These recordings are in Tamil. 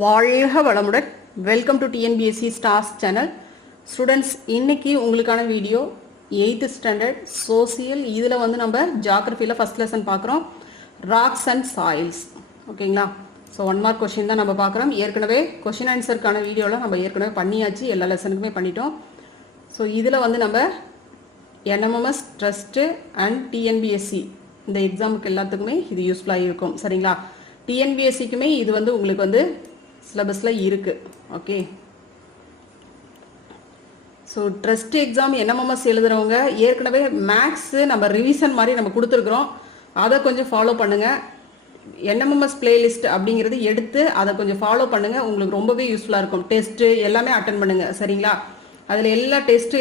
வாழ்க வளமுடன். Welcome to TNPSC stars channel. Students, இன்னைக்கு உங்களுக்கான வீடியோ 8th ஸ்டாண்டர்ட் சோசியல். இதில் வந்து நம்ம ஜியாகிரஃபியில் ஃபர்ஸ்ட் லெசன் பார்க்குறோம், ராக்ஸ் அண்ட் சாயில்ஸ். ஓகேங்களா? ஸோ 1 மார்க் கொஷின் தான் நம்ம பார்க்குறோம். ஏற்கனவே கொஷின் ஆன்சருக்கான வீடியோலாம் நம்ம ஏற்கனவே பண்ணியாச்சு, எல்லா லெசனுக்குமே பண்ணிட்டோம். ஸோ இதில் வந்து நம்ம என்எம்எம்எஸ் ட்ரஸ்ட்டு அண்ட் டிஎன்பிஎஸ்சி இந்த எக்ஸாமுக்கு எல்லாத்துக்குமே இது யூஸ்ஃபுல்லாக இருக்கும். சரிங்களா? டிஎன்பிஎஸ்சிக்குமே இது வந்து உங்களுக்கு வந்து சிலபஸில் இருக்குது. Okay, so trust exam NMMS எழுதுறவங்க ஏற்கனவே மேக்ஸு நம்ம ரிவிஷன் மாதிரி நம்ம கொடுத்துருக்குறோம், அதை கொஞ்சம் ஃபாலோ பண்ணுங்கள். என்எம்எம்எஸ் பிளேலிஸ்ட் அப்படிங்கிறது எடுத்து அதை கொஞ்சம் ஃபாலோ பண்ணுங்கள், உங்களுக்கு ரொம்பவே யூஸ்ஃபுல்லாக இருக்கும். டெஸ்ட்டு எல்லாமே அட்டன் பண்ணுங்கள். சரிங்களா? அதில் எல்லா டெஸ்ட்டு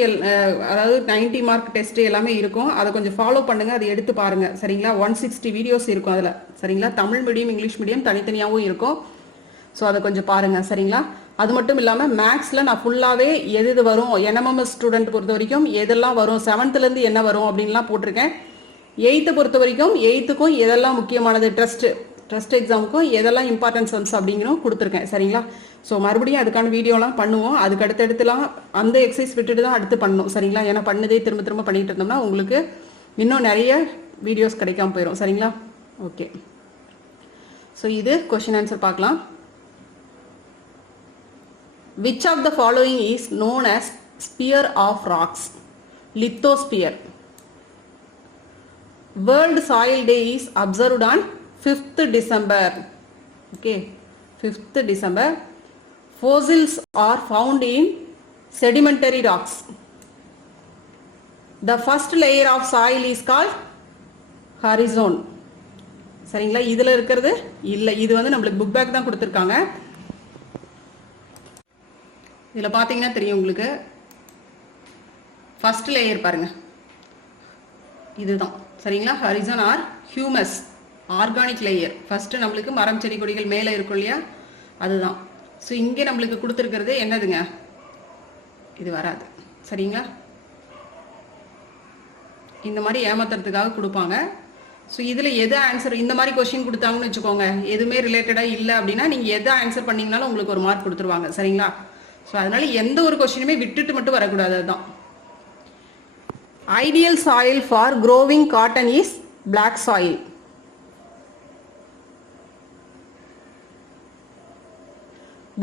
அதாவது 90 மார்க் டெஸ்ட்டு எல்லாமே இருக்கும், அதை கொஞ்சம் ஃபாலோ பண்ணுங்கள், அதை எடுத்து பாருங்கள். சரிங்களா? 160 வீடியோஸ் இருக்கும் அதில். சரிங்களா? தமிழ் மீடியம் இங்கிலீஷ் மீடியம் தனித்தனியாகவும் இருக்கும். ஸோ அதை கொஞ்சம் பாருங்கள். சரிங்களா? அது மட்டும் இல்லாமல் மேக்ஸில் நான் ஃபுல்லாகவே எது வரும், என்எம்எம்எஸ் ஸ்டூடெண்ட் பொறுத்த வரைக்கும் எதெல்லாம் வரும், 7th என்ன வரும் அப்படின்லாம் போட்டிருக்கேன். 8th பொறுத்த வரைக்கும் 8க்கும் எதெல்லாம் முக்கியமானது, ட்ரஸ்ட் எக்ஸாமுக்கும் எதெல்லாம் இம்பார்ட்டன்ஸ் சம்ஸ் அப்படிங்கிறோம் கொடுத்துருக்கேன். சரிங்களா? ஸோ மறுபடியும் அதுக்கான வீடியோலாம் பண்ணுவோம். அதுக்கு அடுத்தடுத்துலாம் அந்த எக்ஸசைஸ் விட்டுட்டு தான் அடுத்து பண்ணணும். சரிங்களா? ஏன்னா பண்ணதே திரும்ப திரும்ப பண்ணிட்டு இருந்தோம்னா உங்களுக்கு இன்னும் நிறைய வீடியோஸ் கிடைக்காம போயிடும். சரிங்களா? ஓகே, ஸோ இது கொஷின் ஆன்சர் பார்க்கலாம். Which of the following is known as sphere of rocks? Lithosphere. World Soil Day is observed on 5th December. Okay, 5th December. Fossils are found in sedimentary rocks. The first layer of soil is called horizon. சரிங்களா? இதில் இருக்கிறது இல்லை, இது வந்து நம்மளுக்கு புக் பேக் தான் கொடுத்துருக்காங்க. இதில் பார்த்தீங்கன்னா தெரியும் உங்களுக்கு, ஃபர்ஸ்ட் லேயர் பாருங்க, இதுதான். சரிங்களா? Horizon or humus organic layer. First நம்மளுக்கு மரம் செடி கொடிகள் மேலே இருக்கும் இல்லையா, அதுதான். ஸோ இங்கே நம்மளுக்கு கொடுத்துருக்கிறது என்னதுங்க, இது வராது. சரிங்களா? இந்த மாதிரி ஏமாத்துறதுக்காக கொடுப்பாங்க. ஸோ இதில் எது ஆன்சர், இந்த மாதிரி கொஸ்டின் கொடுத்தாங்கன்னு வச்சுக்கோங்க, எதுவுமே ரிலேட்டடாக இல்லை அப்படின்னா நீங்கள் எதை ஆன்சர் பண்ணிங்கனாலும் உங்களுக்கு ஒரு மார்க் கொடுத்துருவாங்க. சரிங்களா? ஸோ அதனால எந்த ஒரு கொஸ்டினுமே விட்டுட்டு மட்டும் வரக்கூடாது. அதுதான். Ideal soil for growing cotton is black soil.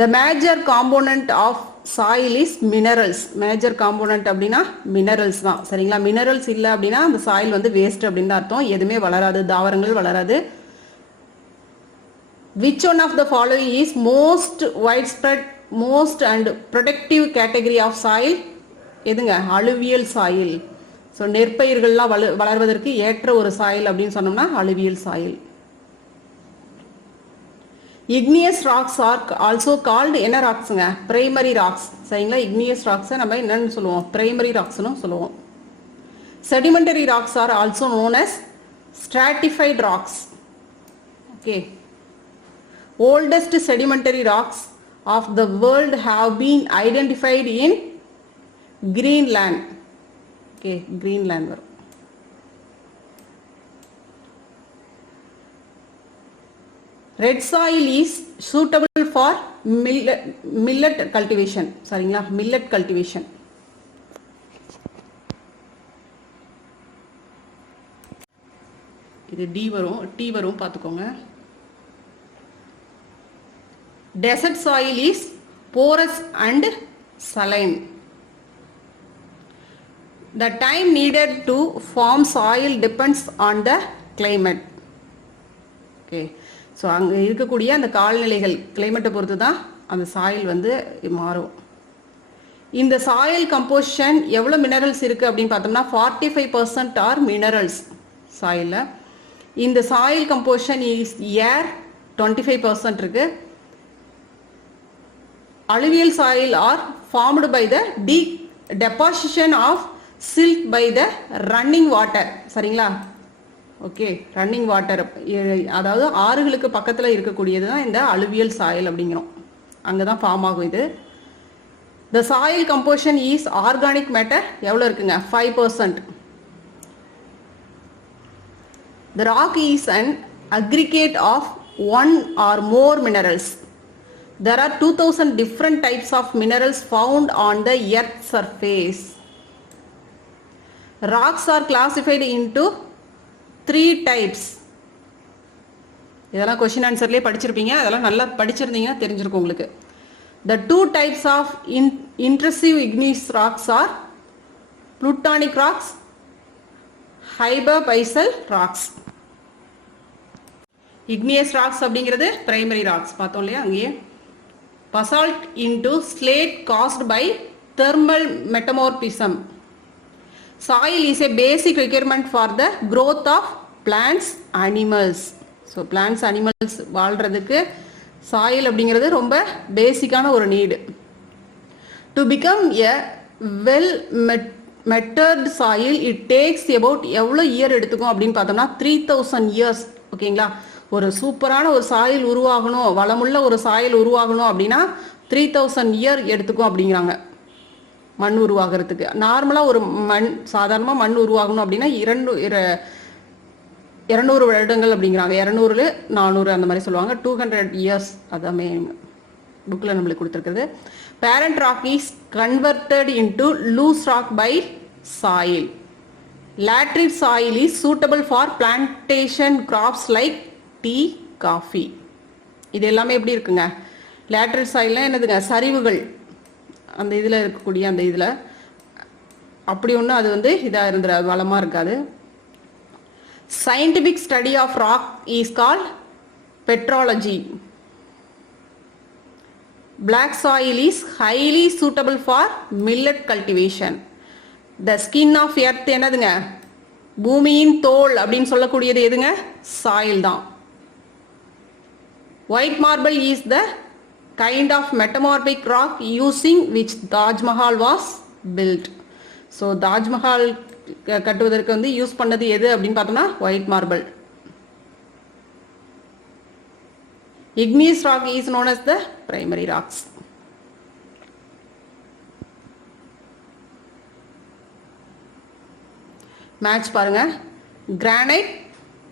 The major component of soil is minerals. Major component அப்படின்னா மினரல்ஸ் தான். சரிங்களா? மினரல்ஸ் இல்லை அப்படின்னா அந்த சாயில் வந்து வேஸ்ட் அப்படின்னு அர்த்தம், எதுவுமே வளராது, தாவரங்கள் வளராது. Which one of the following is most and productive category of soil? எதுங்க? Alluvial soil. ஸோ நெற்பயிர்கள்லாம் வளர்வதற்கு ஏற்ற ஒரு சாயில் அப்படின்னு சொன்னோம்னா alluvial soil. Igneous rocks are also called என்ன ராக்ஸுங்க? Primary rocks. சரிங்களா? இக்னியஸ் ராக்ஸை நம்ம என்னன்னு சொல்லுவோம்? பிரைமரி ராக்ஸ்னு சொல்லுவோம். Sedimentary rocks are also known as stratified rocks. Okay, oldest sedimentary rocks of the world have been identified in Greenland. Okay, Greenland varum. Red soil is suitable for millet cultivation. சரிங்களா? millet cultivation. இது டி வரும், டி வரும், பார்த்துக்கோங்க. Desert soil is porous and saline. The time needed to form soil depends on the climate. Okay, so அங்கே இருக்கக்கூடிய அந்த காலநிலைகள், கிளைமேட்டை பொறுத்து தான் அந்த சாயில் வந்து மாறும். இந்த சாயில் கம்போசிஷன் எவ்வளோ மினரல்ஸ் இருக்குது அப்படின்னு பார்த்தோம்னா 45% ஆர் மினரல்ஸ் சாயிலில். இந்த சாயில் கம்போசிஷன் இஸ் ஏர் 25% இருக்குது. Alluvial soil are formed by the deposition of silt by the running water. சரிங்களா? ஓகே, ரன்னிங் வாட்டர், அதாவது ஆறுகளுக்கு பக்கத்தில் இருக்கக்கூடியது தான் இந்த அலுவியல் சாயில் அப்படிங்கிறோம், அங்கே தான் ஃபார்ம் ஆகும் இது. The soil composition is organic matter எவ்வளோ இருக்குங்க? 5%. The rock is an aggregate of one or more minerals. There are 2000 different types of minerals found on the earth's surface. Rocks are classified into 3 types. இதெல்லாம் கொஸ்டின் ஆன்சர்லேயே படிச்சிருப்பீங்க, அதெல்லாம் நல்லா படிச்சிருந்தீங்கன்னா தெரிஞ்சிருக்கும் உங்களுக்கு. The 2 types of intrusive igneous rocks are plutonic rocks, hyperbyzal rocks. Igneous rocks அப்படிங்கிறது primary rocks பார்த்தோம் இல்லையா அங்கேயே. Basalt into slate caused by thermal metamorphism. Soil is a basic requirement for the growth of plants, animals. So plants animals வாழ்கிறதுக்கு சாயில் அப்படிங்கிறது ரொம்ப பேசிக்கான ஒரு need. To become a well matured soil it takes about எவ்வளோ இயர் எடுத்துக்கும் அப்படின்னு பார்த்தோம்னா 3000 years. ஓகேங்களா, ஒரு சூப்பரான ஒரு சாயில் உருவாகணும், வளமுள்ள ஒரு சாயில் உருவாகணும் அப்படின்னா 3000 year எடுத்துக்கும் அப்படிங்கிறாங்க மண் உருவாகிறதுக்கு. நார்மலாக ஒரு சாதாரணமாக மண் உருவாகணும் அப்படின்னா 200 வருடங்கள் அப்படிங்கிறாங்க. 200 400 அந்த மாதிரி சொல்லுவாங்க. 200 years அதான் புக்கில் நம்மளுக்கு கொடுத்துருக்குது. Parent rock is converted into loose rock by soil. Laterite soil is suitable for plantation crops like tea, coffee. இது எல்லாமே எப்படி இருக்குங்க, லேட்ரிட் சாயில்னா என்னதுங்க, சரிவுகள் அந்த இதில் இருக்கக்கூடிய அந்த இதில் அப்படி ஒன்று அது வந்து இதாக இருந்துரு, வளமாக இருக்காது. Scientific study of rock is called petrology. Black soil is highly suitable for millet cultivation. The skin of earth என்னதுங்க, பூமியின் தோல் அப்படின்னு சொல்லக்கூடியது எதுங்க, சாயில் தான். White marble is the kind of metamorphic rock using which Taj Mahal was built. So Taj Mahal கட்டுவதற்கு வந்து யூஸ் பண்ணது எது அப்படின்னு பார்த்தோம்னா white marble. Igneous rock is known as the primary rocks. Match பாருங்க, granite,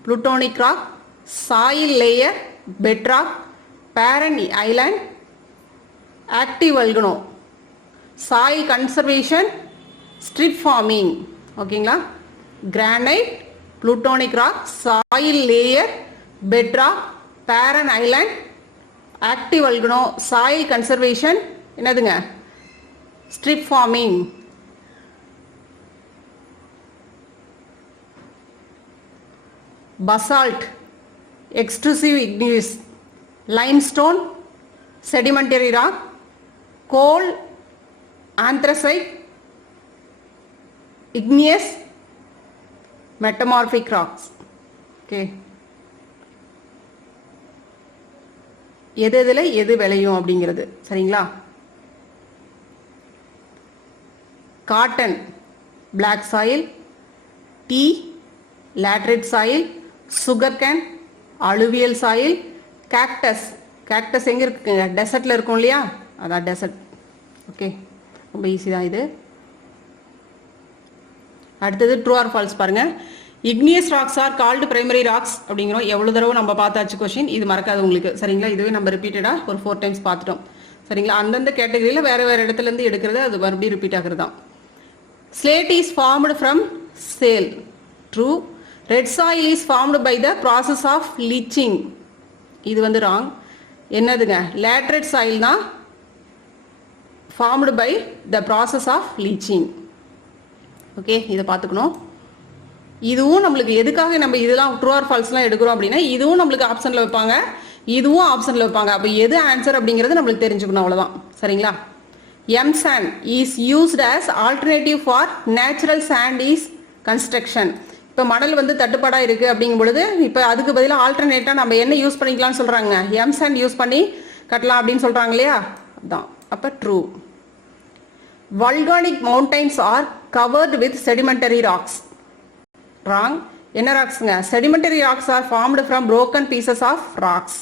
plutonic rock, soil layer, bedrock, barren island, active volcano, soil conservation, strip forming. ஓகேங்களா, granite, plutonic rock, soil layer, bedrock, barren island, active volcano, soil conservation, என்னதுங்க, strip forming. Basalt, extrusive igneous, limestone, sedimentary rock, coal, anthracite, igneous, metamorphic rocks. Okay, எது எதுல எது விளையும் அப்படிங்கிறது சரிங்களா. Cotton black soil, tea laterite soil, sugarcane alluvial soil, cactus, cactus எங்கே இருக்குங்க, டெசர்ட்டில் இருக்கும் இல்லையா, அதான் டெசர்ட். ஓகே, ரொம்ப ஈஸி தான் இது. அடுத்தது ட்ரூ ஆர் ஃபால்ஸ் பாருங்க. Igneous rocks are called primary rocks அப்படிங்கிறோம். எவ்வளோ தடவை நம்ம பார்த்தாச்சு கொஸ்டின், இது மறக்காது உங்களுக்கு சரிங்களா. இதுவே நம்ம ரிப்பீட்டடாக ஒரு 4 times பார்த்துட்டோம் சரிங்களா. அந்தந்த கேட்டகரியில் வேறு வேறு இடத்துலேருந்து எடுக்கிறது அது மறுபடியும் ரிப்பீட் ஆகிறது தான். Slate is formed from shale. True. Red soil is formed by the process of leaching. இது வந்து ராங். என்னதுங்க, லேட்ரைட் சாயில் தான் formed by the process of leaching. Okay, இதை பார்த்துக்கணும். இதுவும் நம்மளுக்கு எதுக்காக நம்ம இதெல்லாம் ட்ரூ ஆர் ஃபால்ஸ்லாம் எடுக்கிறோம் அப்படின்னா இதுவும் நம்மளுக்கு ஆப்ஷனில் வைப்பாங்க, இதுவும் ஆப்ஷனில் வைப்பாங்க. அப்போ எது ஆன்சர் அப்படிங்கிறது நம்மளுக்கு தெரிஞ்சுக்கணும், அவ்வளோதான் சரிங்களா. M sand is used as alternative for natural sand is construction. இப்போ மணல் வந்து தட்டுப்பாடாக இருக்குது அப்படிங்கும் பொழுது இப்போ அதுக்கு பதிலாக ஆல்டர்னேட்டாக நம்ம என்ன யூஸ் பண்ணிக்கலாம்னு சொல்கிறாங்க, எம் சாண்ட் யூஸ் பண்ணி கட்டலாம் அப்படின்னு சொல்கிறாங்க இல்லையா, அதுதான். அப்போ true. Volcanic mountains are covered with sedimentary rocks. Wrong. என்ன ராக்ஸ்ங்க, sedimentary rocks are formed from broken pieces of rocks.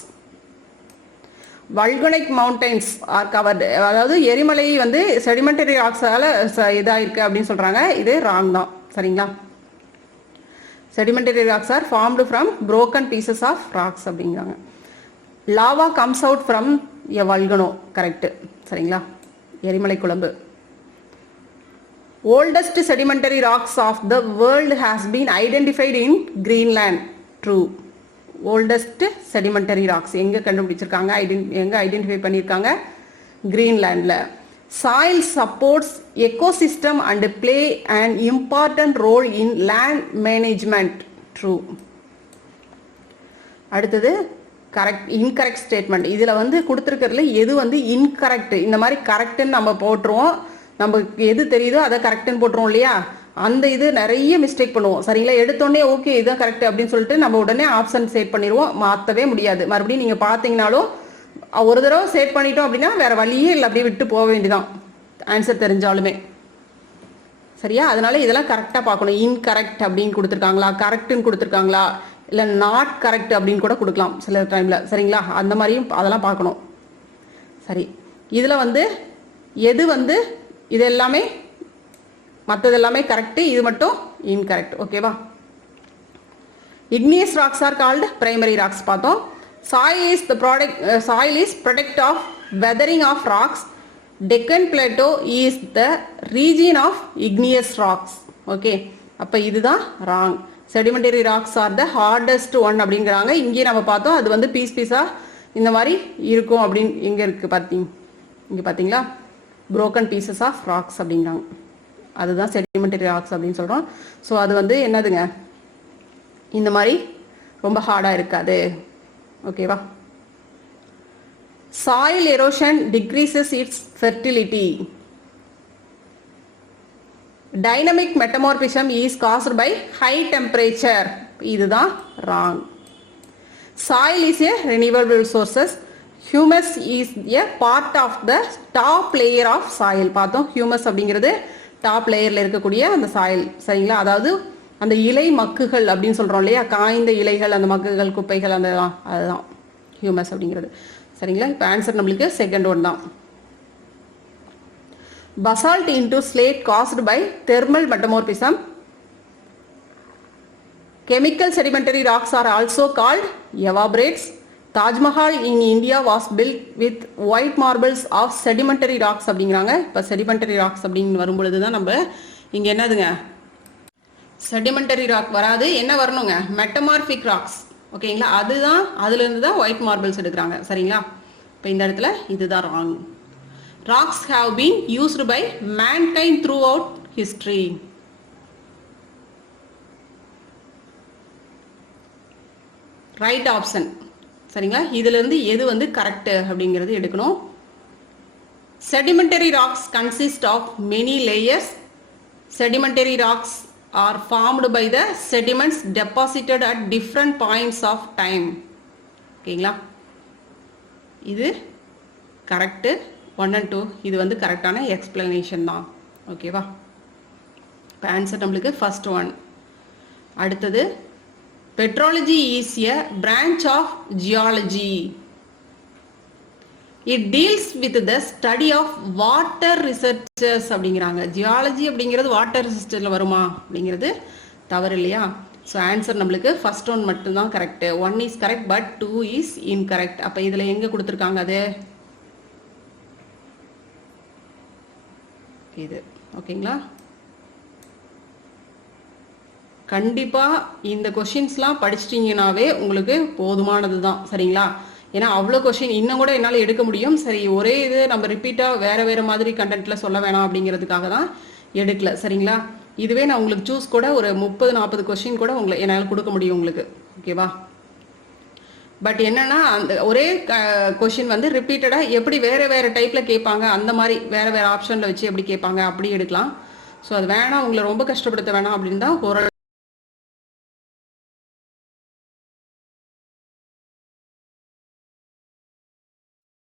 Volcanic mountains are covered, அதாவது எரிமலை வந்து sedimentary rocks-ஆல இதாக இருக்குது அப்படின்னு சொல்கிறாங்க. இது ராங் தான் சரிங்களா. Sedimentary rocks are formed from broken pieces of rocks அப்படிங்கிறாங்க. Lava comes out from volcano correct சரிங்களா. எரிமலை குழம்பு. Oldest sedimentary rocks of the world has been identified in Greenland. True. Oldest sedimentary rocks எங்க கண்டுபிடிச்சிருக்காங்க, எங்க ஐடென்டிஃபை பண்ணியிருக்காங்க, கிரீன்லாண்டில். Soil supports ecosystem and play an important role in land management. True. அடுத்தது கரெக்ட் இன்கரெக்ட் ஸ்டேட்மெண்ட். இதில் வந்து கொடுத்துருக்கிறதுல எது வந்து இன்கரெக்ட், இந்த மாதிரி கரெக்டுன்னு நம்ம போட்டுருவோம், நமக்கு எது தெரியுதோ அதை கரெக்டுன்னு போட்டுருவோம் இல்லையா. அந்த இது நிறைய மிஸ்டேக் பண்ணுவோம் சரிங்களா. எடுத்தோடனே ஓகே இதுதான் கரெக்ட் அப்படின்னு சொல்லிட்டு நம்ம உடனே ஆப்ஷன் செட் பண்ணிடுவோம், மாற்றவே முடியாது. மறுபடியும் நீங்கள் பார்த்தீங்கனாலும் ஒரு தடவை செட் பண்ணிட்டோம் அப்படின்னா வேற வழியே இல்லை, அப்படியே விட்டு போக வேண்டியதான் ஆன்சர் தெரிஞ்சாலுமே சரியா. அதனால இதெல்லாம் கரெக்டாக பார்க்கணும். இன்கரெக்ட் அப்படின்னு கொடுத்துருக்காங்களா, கரெக்டுன்னு கொடுத்துருக்காங்களா, இல்லை நாட் கரெக்ட் அப்படின்னு கூட கொடுக்கலாம் சில டைமில் சரிங்களா. அந்த மாதிரியும் அதெல்லாம் பார்க்கணும் சரி. இதில் வந்து எது வந்து இது எல்லாமே மற்றது எல்லாமே கரெக்டு, இது மட்டும் இன்கரெக்ட் ஓகேவா. Igneous rocks are called primary rocks பார்த்தோம். Soil is product of weathering of rocks. Deccan plateau is the region of igneous rocks. Okay அப்போ இதுதான் wrong. Sedimentary rocks are the hardest one அப்படிங்கிறாங்க. இங்கே நம்ம பார்த்தோம் அது வந்து பீஸாக இந்த மாதிரி இருக்கும் அப்படின்னு. எங்கே இருக்குது இங்கே பார்த்தீங்களா, broken pieces of rocks அப்படிங்கிறாங்க. அதுதான் sedimentary rocks அப்படின்னு சொல்கிறோம். ஸோ அது வந்து என்னதுங்க, இந்த மாதிரி ரொம்ப ஹார்டாக இருக்காது ஓகேவா. Soil erosion decreases its fertility. Dynamic metamorphism is caused by high temperature. இதுதான் wrong. Soil is a renewable sources. Humus is a part of the top layer of soil. பார்த்தோம் ஹியூமஸ் அப்படிங்கிறது டாப் லேயரில் இருக்கக்கூடிய அந்த சாயில் சரிங்களா. அதாவது அந்த இலை மக்குகள் அப்படின்னு சொல்கிறோம் இல்லையா, காய்ந்த இலைகள், அந்த மக்குகள், குப்பைகள், அந்த அதுதான் ஹியூமஸ் அப்படிங்கிறது சரிங்களா. இப்போ ஆன்சர் நம்மளுக்கு செகண்ட் ஒன் தான். Basalt into slate caused by thermal metamorphism. Chemical sedimentary rocks are also called evaporites. Taj Mahal in India was built with white marbles of sedimentary rocks அப்படிங்கிறாங்க. இப்போ sedimentary rocks அப்படின்னு வரும்பொழுது தான் நம்ம இங்கே என்னதுங்க sedimentary rock வராது, என்ன வரணுங்க metamorphic rocks ஓகேங்களா. அதுதான் அதுலேருந்து தான் ஒயிட் மார்பிள்ஸ் எடுக்கிறாங்க சரிங்களா. இப்போ இந்த இடத்துல இதுதான் wrong. Rocks have been used by mankind throughout history. Right option சரிங்களா. இதிலிருந்து எது வந்து கரெக்ட் அப்படிங்கிறது எடுக்கணும். Sedimentary rocks consist of many layers. Sedimentary rocks are formed by the sediments deposited at different points of time. ஓகேங்களா, இது கரெக்ட். 1 and 2 இது வந்து கரெக்டான எக்ஸ்பிளனேஷன் தான் ஓகேவா. இப்போ ஆன்சர் நம்மளுக்கு ஃபர்ஸ்ட் ஒன். அடுத்தது petrology is a branch of geology. It deals with the study of water researchers அப்படிங்கிறாங்க. ஜியாலஜி அப்படிங்கிறது வாட்டர் ரிசர்ச்சரில் வருமா அப்படிங்கிறது தவறு இல்லையா. ஸோ ஆன்சர் நம்மளுக்கு ஃபர்ஸ்ட் ஒன் மட்டும்தான் correct. 1 is correct but 2 is incorrect. அப்போ இதில் எங்கே கொடுத்துருக்காங்க அது இது ஓகேங்களா. கண்டிப்பாக இந்த கொஷின்ஸ்லாம் படிச்சிட்டிங்கனாவே உங்களுக்கு போதுமானது தான் சரிங்களா. ஏன்னா அவ்வளோ கொஷின் இன்னும் கூட என்னால் எடுக்க முடியும். சரி ஒரே இது நம்ம ரிப்பீட்டாக வேறு மாதிரி கண்டென்ட்டில் சொல்ல வேணாம் அப்படிங்கிறதுக்காக தான் எடுக்கல சரிங்களா. இதுவே நான் உங்களுக்கு சூஸ் கூட ஒரு 30-40 கொஷின் கூட என்னால் கொடுக்க முடியும் உங்களுக்கு ஓகேவா. பட் என்னன்னா அந்த ஒரே கொஷின் வந்து ரிப்பீட்டடாக எப்படி வேறு டைப்பில் கேட்பாங்க, அந்த மாதிரி வேறு ஆப்ஷனில் வச்சு எப்படி கேட்பாங்க அப்படி எடுக்கலாம். ஸோ அது வேணாம், உங்களை ரொம்ப கஷ்டப்படுத்த வேணாம் அப்படின்னு தான் ஓரளவு